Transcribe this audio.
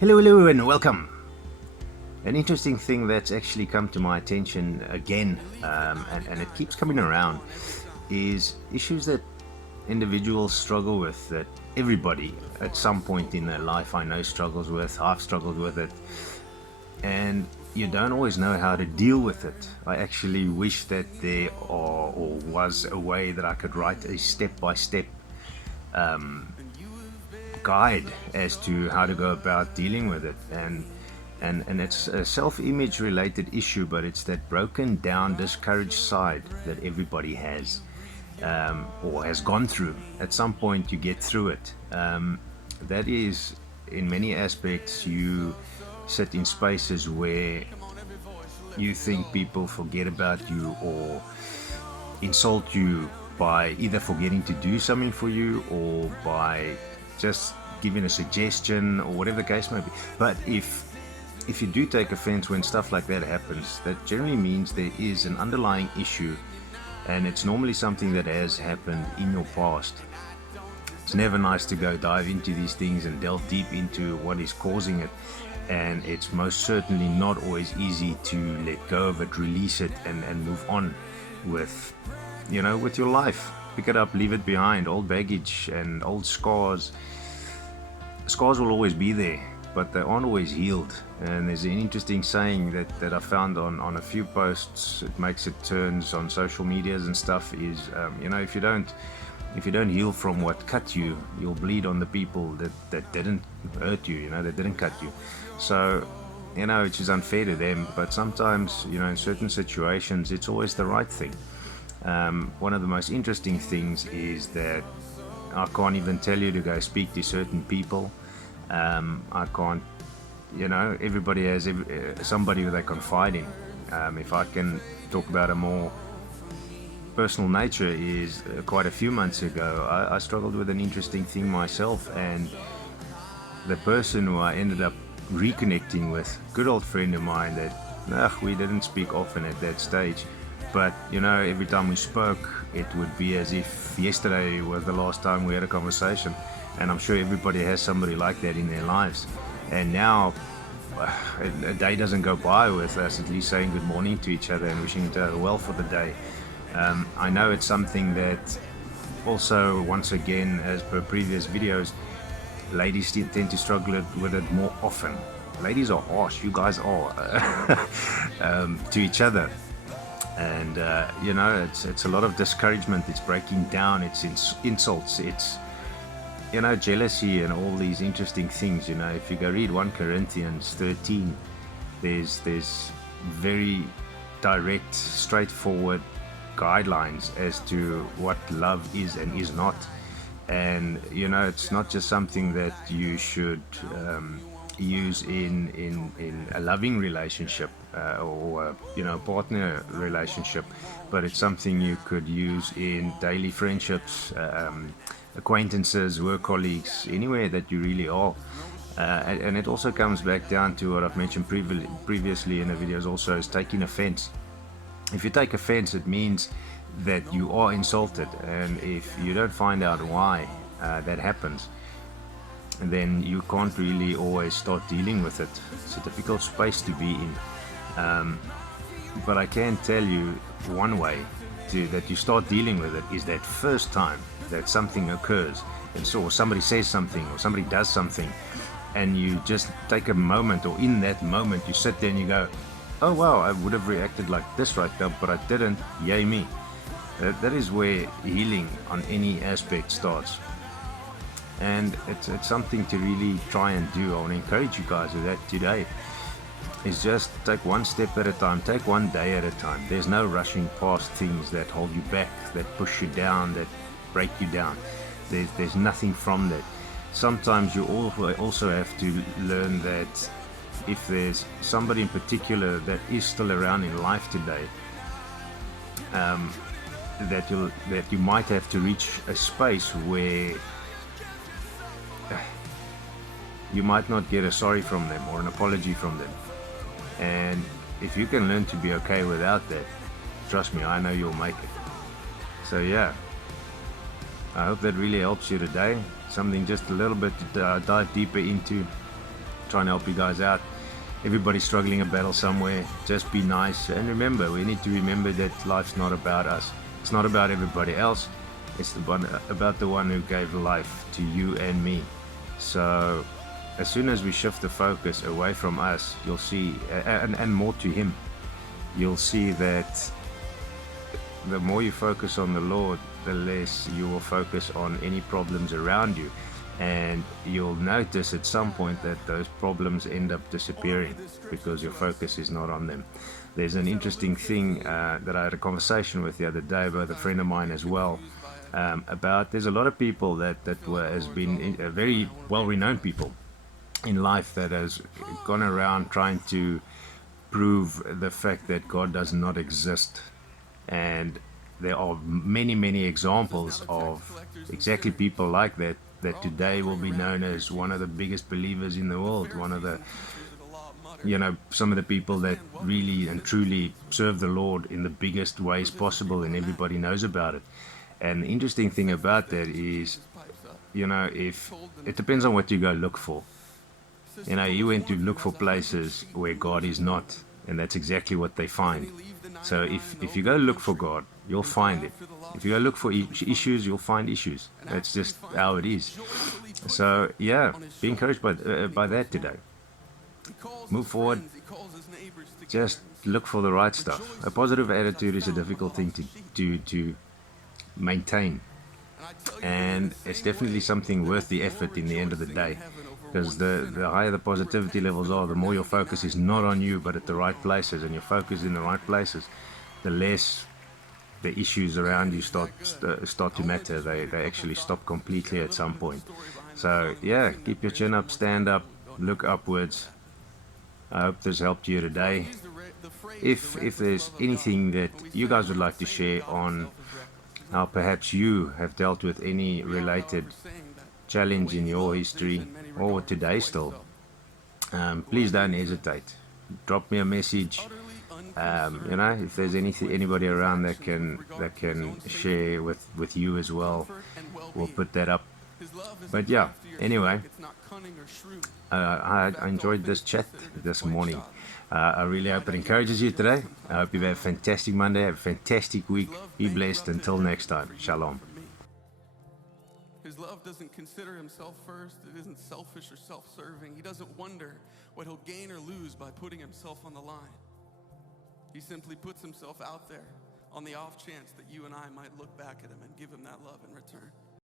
Hello, and welcome. An interesting thing that's actually come to my attention again, and it keeps coming around, is issues that individuals struggle with, that everybody at some point in their life I know struggles with. I've struggled with it, and you don't always know how to deal with it. I actually wish that there was a way that I could write a step by step guide as to how to go about dealing with it. And it's a self-image related issue, but it's that broken down, discouraged side that everybody has, or has gone through. At some point you get through it. That is, in many aspects, you sit in spaces where you think people forget about you or insult you by either forgetting to do something for you or by just giving a suggestion or whatever the case may be. But if you do take offense when stuff like that happens, that generally means there is an underlying issue, and it's normally something that has happened in your past. It's never nice to go dive into these things and delve deep into what is causing it, and it's most certainly not always easy to let go of it, release it, and move on with with your life. Pick it up, leave it behind. Old baggage and old scars will always be there, but they aren't always healed. And there's an interesting saying that I found on a few posts. It makes it turns on social medias and stuff, is if you don't heal from what cut you, you'll bleed on the people that didn't hurt you, that didn't cut you. So which is unfair to them, but sometimes in certain situations it's always the right thing. One of the most interesting things is that I can't even tell you to go speak to certain people. I can't, everybody has somebody who they confide in. If I can talk about a more personal nature, is quite a few months ago, I struggled with an interesting thing myself, and the person who I ended up reconnecting with, good old friend of mine that we didn't speak often at that stage, but every time we spoke, it would be as if yesterday was the last time we had a conversation. And I'm sure everybody has somebody like that in their lives. And now a day doesn't go by with us at least saying good morning to each other and wishing each other well for the day. I know it's something that also, once again, as per previous videos, ladies tend to struggle with it more often. Ladies are harsh, you guys are, to each other. And it's a lot of discouragement, it's breaking down, it's insults, it's jealousy and all these interesting things. If you go read 1 Corinthians 13, there's very direct, straightforward guidelines as to what love is and is not. And it's not just something that you should use in a loving relationship, or partner relationship, but it's something you could use in daily friendships, acquaintances, work colleagues, anywhere that you really are. And it also comes back down to what I've mentioned previously in the videos also, is taking offense. If you take offense, it means that you are insulted, and if you don't find out why that happens, then you can't really always start dealing with it. It's a difficult space to be in. But I can tell you one way that you start dealing with it is that first time that something occurs, and so somebody says something or somebody does something, and you just take a moment, or in that moment you sit there and you go, oh wow, I would have reacted like this right now, but I didn't, yay me. That is where healing on any aspect starts. And it's something to really try and do. I want to encourage you guys with that today, is just take one step at a time, take one day at a time. There's no rushing past things that hold you back, that push you down, that break you down. There's nothing from that. Sometimes you also have to learn that if there's somebody in particular that is still around in life today, that you might have to reach a space where you might not get a sorry from them or an apology from them. And if you can learn to be okay without that, trust me, I know you'll make it. So yeah, I hope that really helps you today. Something just a little bit to dive deeper into. trying to help you guys out. Everybody's struggling a battle somewhere. Just be nice. And remember, we need to remember that life's not about us. It's not about everybody else. It's about the one who gave life to you and me. So as soon as we shift the focus away from us, you'll see, and more to him, you'll see that the more you focus on the Lord, the less you will focus on any problems around you. And you'll notice at some point that those problems end up disappearing because your focus is not on them. There's an interesting thing that I had a conversation with the other day with a friend of mine as well, about there's a lot of people that has been very well-renowned people in life that has gone around trying to prove the fact that God does not exist. And there are many examples of exactly people like that today will be known as one of the biggest believers in the world, one of the, some of the people that really and truly serve the Lord in the biggest ways possible, and everybody knows about it. And the interesting thing about that is, if it depends on what you go look for. You went to look for places where God is not, and that's exactly what they find. So if you go look for God, you'll find it. If you go look for issues, you'll find issues. That's just how it is. So yeah, be encouraged by that today. Move forward. Just look for the right stuff. A positive attitude is a difficult thing to maintain, and it's definitely something worth the effort in the end of the day. Because the higher the positivity levels are, the more your focus is not on you but at the right places, and your focus in the right places, the less the issues around you start to matter. They actually stop completely at some point. So yeah, keep your chin up, stand up, look upwards. I hope this helped you today. If there's anything that you guys would like to share on how perhaps you have dealt with any related challenge in your history or today still, please don't hesitate. Drop me a message. If there's anybody around that can share with you as well, we'll put that up. But yeah, anyway, I enjoyed this chat this morning. I really hope it encourages you today. I hope you have a fantastic Monday, have a fantastic week. Be blessed. Until next time. Shalom. His love doesn't consider himself first. It isn't selfish or self-serving. He doesn't wonder what he'll gain or lose by putting himself on the line. He simply puts himself out there on the off chance that you and I might look back at him and give him that love in return.